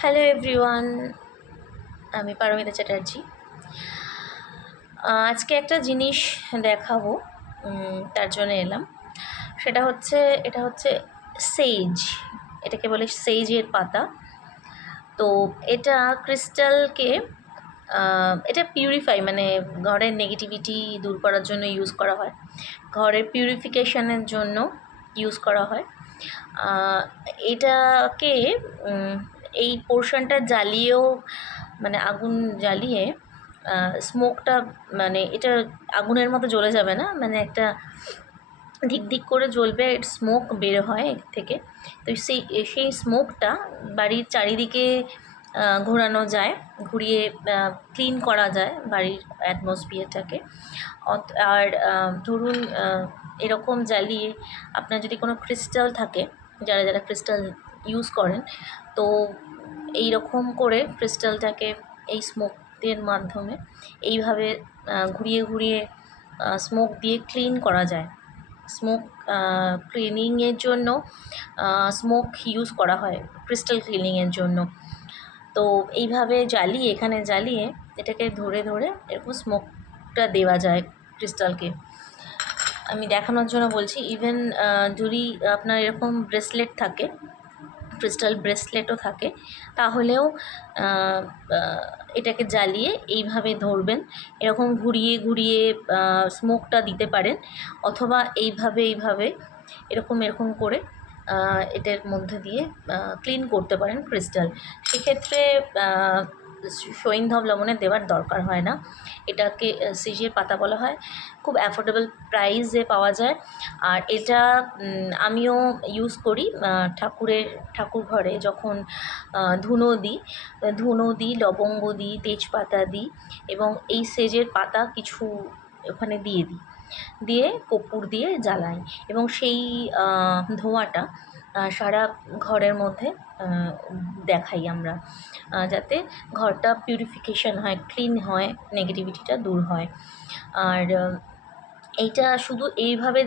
Hello everyone, আমি পারমিতা চ্যাটার্জি। আজকে একটা জিনিস দেখাবো, তার জন্য এলাম। এটা হচ্ছে সেজ। এটাকে বলে সেজের পাতা। তো এটা ক্রিস্টালকে এটা পিউরিফাই, মানে ঘরের নেগেটিভিটি দূর করার জন্য ইউজ করা হয়, ঘরের পিউরিফিকেশনের জন্য ইউজ করা হয়। এটাকে এই পোর্শনটা জ্বালিয়েও, মানে আগুন জ্বালিয়ে স্মোকটা, মানে এটা আগুনের মতো জ্বলে যাবে না, মানে একটা ধিক ধিক করে জ্বলবে, স্মোক বের হয় এর থেকে। তো সেই স্মোকটা বাড়ির চারিদিকে ঘোরানো যায়, ঘুরিয়ে ক্লিন করা যায় বাড়ির অ্যাটমসফিয়ারটাকে। আর ধরুন এরকম জ্বালিয়ে আপনার যদি কোনো ক্রিস্টাল থাকে, যারা যারা ক্রিস্টাল ইউজ করেন, তো এই রকম করে ক্রিস্টালটাকে এই স্মোকের মাধ্যমে এইভাবে ঘুরিয়ে ঘুরিয়ে স্মোক দিয়ে ক্লিন করা যায়। স্মোক ক্লিনিংয়ের জন্য স্মোক ইউজ করা হয় ক্রিস্টাল ক্লিনিংয়ের জন্য। তো এইভাবে এখানে জ্বালিয়ে এটাকে ধরে ধরে এরকম স্মোকটা দেওয়া যায় ক্রিস্টালকে। আমি দেখানোর জন্য বলছি। ইভেন যদি আপনার এরকম ব্রেসলেট থাকে, ক্রিস্টাল ব্রেসলেটও থাকে, তাহলেও এটাকে জ্বালিয়ে এইভাবে ধরবেন, এরকম ঘুরিয়ে ঘুরিয়ে স্মোকটা দিতে পারেন, অথবা এইভাবে এরকম করে এটার মধ্যে দিয়ে ক্লিন করতে পারেন ক্রিস্টাল। সেক্ষেত্রে সৈন্ধব লবণের দেওয়ার দরকার হয় না। এটাকে সিজের পাতা বলা হয়, খুব অ্যাফোর্ডেবল প্রাইসে পাওয়া যায়। আর এটা আমিও ইউজ করি ঠাকুর ঘরে যখন ধুনো দিই, লবঙ্গ দিই, তেজপাতা দিই, এবং এই সেজের পাতা কিছু ওখানে দিয়ে কর্পূর দিয়ে জ্বালাই, এবং সেই ধোঁয়াটা সারা ঘরের মধ্যে দেখাই আমরা, যাতে ঘরটা পিউরিফিকেশন হয়, ক্লিন হয়, নেগেটিভিটিটা দূর হয়। আর এইটা শুধু এইভাবে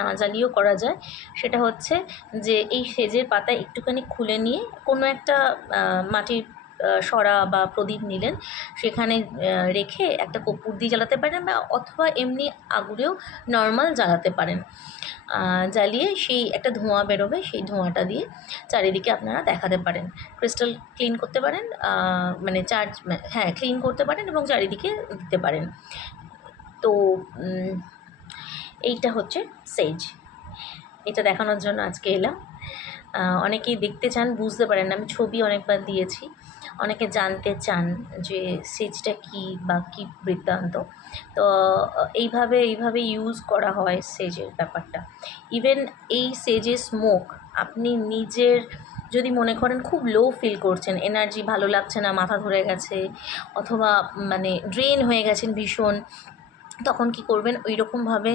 না জ্বালিয়েও করা যায়। সেটা হচ্ছে যে এই সেজের পাতা একটুখানি খুলে নিয়ে কোনো একটা মাটির সরা বা প্রদীপ নিলেন, সেখানে রেখে একটা কর্পূর দিয়ে জ্বালাতে পারেন, বা অথবা এমনি আগুনেও নর্মাল জ্বালাতে পারেন। জ্বালিয়ে সেই একটা ধোঁয়া বেরোবে, সেই ধোঁয়াটা দিয়ে চারিদিকে আপনারা দেখাতে পারেন, ক্রিস্টাল ক্লিন করতে পারেন, মানে ক্লিন করতে পারেন এবং চারিদিকে দিতে পারেন। তো এইটা হচ্ছে সেজ। এটা দেখানোর জন্য আজকে এলাম। অনেকেই দেখতে চান, বুঝতে পারেন না, আমি ছবি অনেকবার দিয়েছি, অনেকে জানতে চান যে সেজটা কী বা কী বৃত্তান্ত। তো এইভাবে ইউজ করা হয় সেজের ব্যাপারটা। ইভেন এই সেজের স্মোক আপনি নিজের যদি মনে করেন খুব লো ফিল করছেন, এনার্জি ভালো লাগছে না, মাথা ধরে গেছে, অথবা মানে ড্রেন হয়ে গেছেন ভীষণ, তখন কি করবেন, ওই রকমভাবে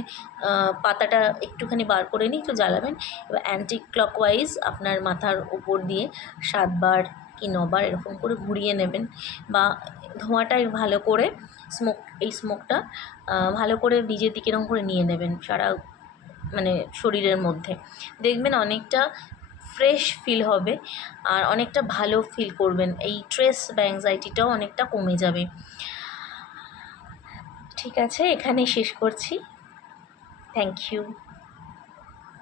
পাতাটা একটুখানি বার করে নিয়ে একটু জ্বালাবেন, এবার অ্যান্টি ক্লকওয়াইজ আপনার মাথার উপর দিয়ে 7 বার কি 9 বার এরকম করে ঘুরিয়ে নেবেন, বা ধোঁয়াটাই ভালো করে স্মোকটা ভালো করে নিজের দিকে এরকম করে নিয়ে নেবেন সারা মানে শরীরের মধ্যে। দেখবেন অনেকটা ফ্রেশ ফিল হবে, আর অনেকটা ভালো ফিল করবেন, এই স্ট্রেস বা অ্যাংজাইটিটাও অনেকটা কমে যাবে। ঠিক আছে, এখানেই শেষ করছি। Thank you.